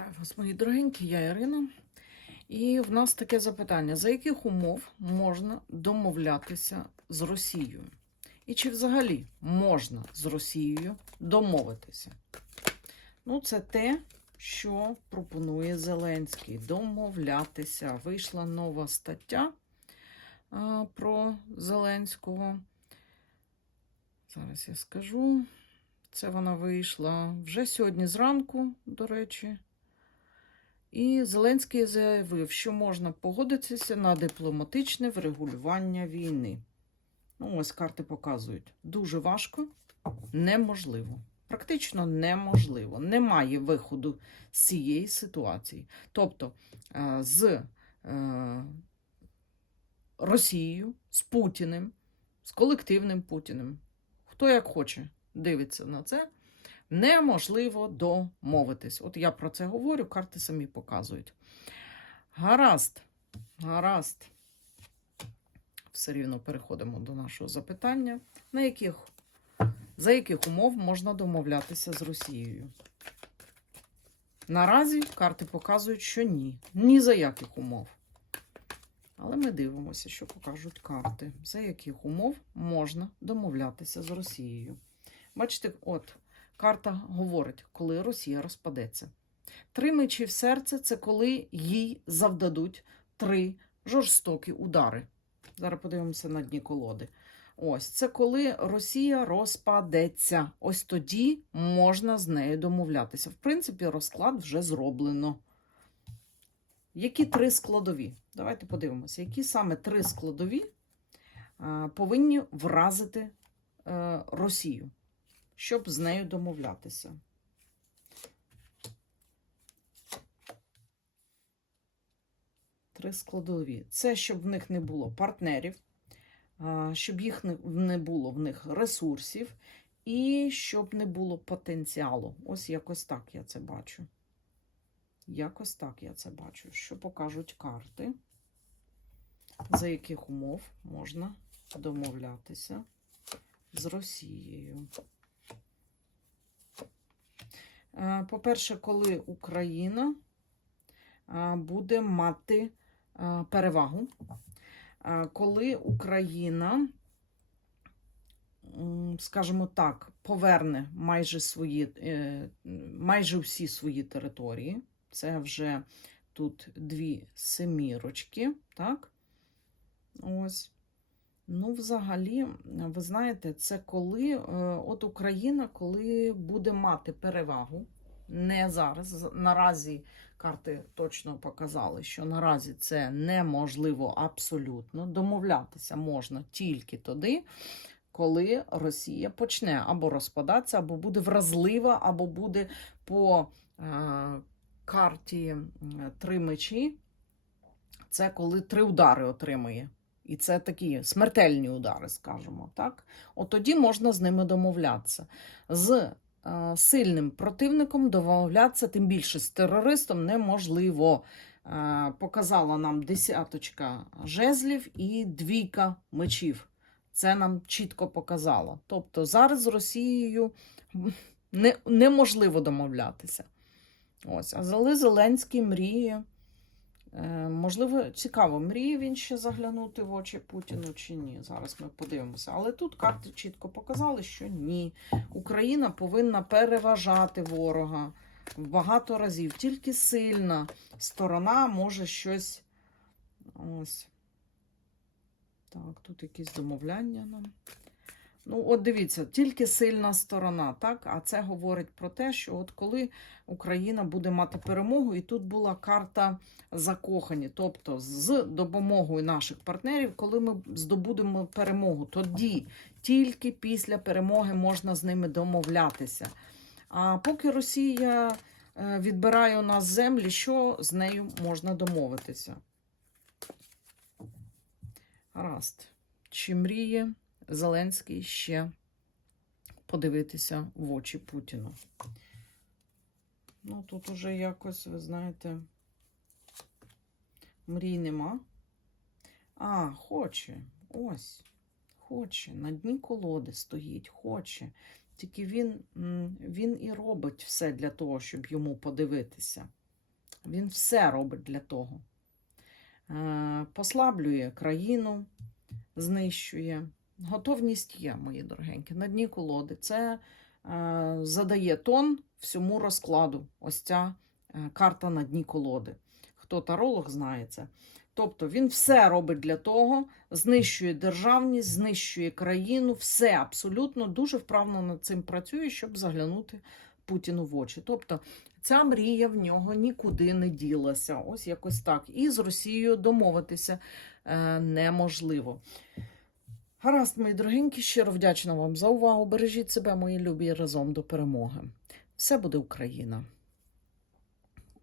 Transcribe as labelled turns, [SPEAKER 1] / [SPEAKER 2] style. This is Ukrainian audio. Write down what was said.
[SPEAKER 1] Вітаю вас, мої дорогенькі, я Ірина. І в нас таке запитання: за яких умов можна домовлятися з Росією? І чи взагалі можна з Росією домовитися? Ну, це те, що пропонує Зеленський домовлятися. Вийшла нова стаття а, про Зеленського. Зараз я скажу. Це вона вийшла вже сьогодні зранку, до речі. І Зеленський заявив, що можна погодитися на дипломатичне врегулювання війни. Ну, ось карти показують. Дуже важко, неможливо. Практично неможливо. Немає виходу з цієї ситуації. Тобто е, з е, Росією, з Путіним, з колективним Путіним, хто як хоче дивиться на це, неможливо домовитись. От я про це говорю, карти самі показують. Гаразд, гаразд. Все рівно переходимо до нашого запитання. На яких, за яких умов можна домовлятися з Росією? Наразі карти показують, що ні. Ні за яких умов. Але ми дивимося, що покажуть карти. За яких умов можна домовлятися з Росією. Бачите, от карта говорить, коли Росія розпадеться. Три мечі в серце це коли їй завдадуть три жорстокі удари. Зараз подивимося на дні колоди. Ось це коли Росія розпадеться. Ось тоді можна з нею домовлятися. В принципі, розклад вже зроблено. Які три складові? Давайте подивимося, які саме три складові повинні вразити е, Росію щоб з нею домовлятися. Три складові. Це щоб в них не було партнерів, щоб їх не було в них ресурсів, і щоб не було потенціалу. Ось якось так я це бачу. Якось так я це бачу. Що покажуть карти, за яких умов можна домовлятися з Росією. Е, по-перше, коли Україна е, буде мати е, перевагу, коли Україна, скажімо так, поверне майже свої, майже всі свої території, це вже тут дві семірочки, так? Ось. Ну, взагалі, ви знаєте, це коли е, от Україна, коли буде мати перевагу, не зараз. Наразі карти точно показали, що наразі це неможливо абсолютно. Домовлятися можна тільки тоді, коли Росія почне або розпадатися, або буде вразлива, або буде по е, карті три мечі. Це коли три удари отримує. І це такі смертельні удари, скажімо так. От тоді можна з ними домовлятися. З е, сильним противником домовлятися, тим більше з терористом неможливо. Е, показала нам десяточка жезлів і двійка мечів. Це нам чітко показало. Тобто зараз з Росією не, неможливо домовлятися. Ось, Але Зеленський мріє. Е, можливо, цікаво, мріє він ще заглянути в очі Путіну чи ні. Зараз ми подивимося. Але тут карти чітко показали, що ні. Україна повинна переважати ворога в багато разів. Тільки сильна сторона може щось. Ось. Так, тут якісь домовляння нам. Ну, от дивіться, тільки сильна сторона, так? А це говорить про те, що от коли Україна буде мати перемогу, і тут була карта закохані, тобто з допомогою наших партнерів, коли ми здобудемо перемогу, тоді тільки після перемоги можна з ними домовлятися. А поки Росія е, відбирає у нас землі, що з нею можна домовитися? Гаразд. Чи мріє? Зеленський ще подивитися в очі Путіну. Ну, тут уже якось, ви знаєте, мрій нема. А, хоче. Ось. Хоче. На дні колоди стоїть, хоче. Тільки він, він і робить все для того, щоб йому подивитися. Він все робить для того. Е, Послаблює країну, знищує. Готовність є, мої дорогенькі, на дні колоди. Це е, задає тон всьому розкладу. Ось ця е, карта на дні колоди. Хто таролог знає це. Тобто він все робить для того, знищує державність, знищує країну, все абсолютно дуже вправно над цим працює, щоб заглянути Путіну в очі. Тобто ця мрія в нього нікуди не ділася. Ось якось так. І з Росією домовитися е, неможливо. Гаразд, мої дорогенькі, щиро вдячна вам за увагу. Бережіть себе, мої любі, разом до перемоги. Все буде Україна!